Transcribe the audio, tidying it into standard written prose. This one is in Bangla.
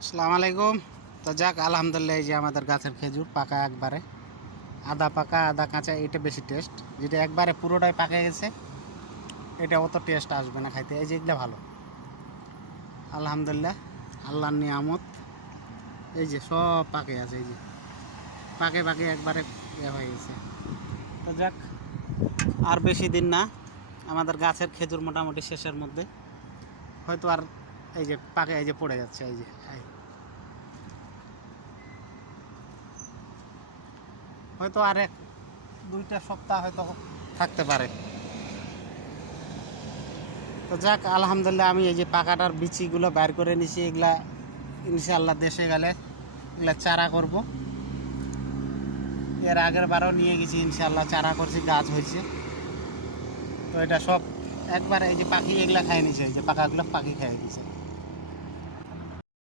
আসসালামু আলাইকুম। তো যাক আলহামদুলিল্লাহ, এই যে আমাদের গাছের খেজুর পাকা একবারে, আধা পাকা আধা কাঁচা, এটা বেশি টেস্ট। যেটা একবারে পুরোটাই পাকে গেছে এটা অত টেস্ট আসবে না খাইতে। এই যে এগুলো ভালো, আলহামদুলিল্লাহ, আল্লাহর নিয়ামত। এই যে সব পাকে আছে, এই যে পাকে পাকে একবারে হয়ে গেছে। তো যাক, আর বেশি দিন না, আমাদের গাছের খেজুর মোটামুটি শেষের মধ্যে, হয়তো আর এই যে পাকে এই যে পড়ে যাচ্ছে, এই যে হয়তো আর এক দুইটা সপ্তাহ হয়তো থাকতে পারে। তো যাক আলহামদুলিল্লাহ, আমি এই যে পাকাটার বিচিগুলো বাইর করে নিছি। এগুলা ইনশাআল্লাহ দেশে গেলে এগুলা চারা করব। এর আগের বারও নিয়ে গেছি, ইনশাআল্লাহ চারা করছি, গাছ হয়েছে। তো এটা সব একবার এই যে পাখি এগুলা খাই নিছে, এই যে পাকাগুলো পাখি খাই দিছে।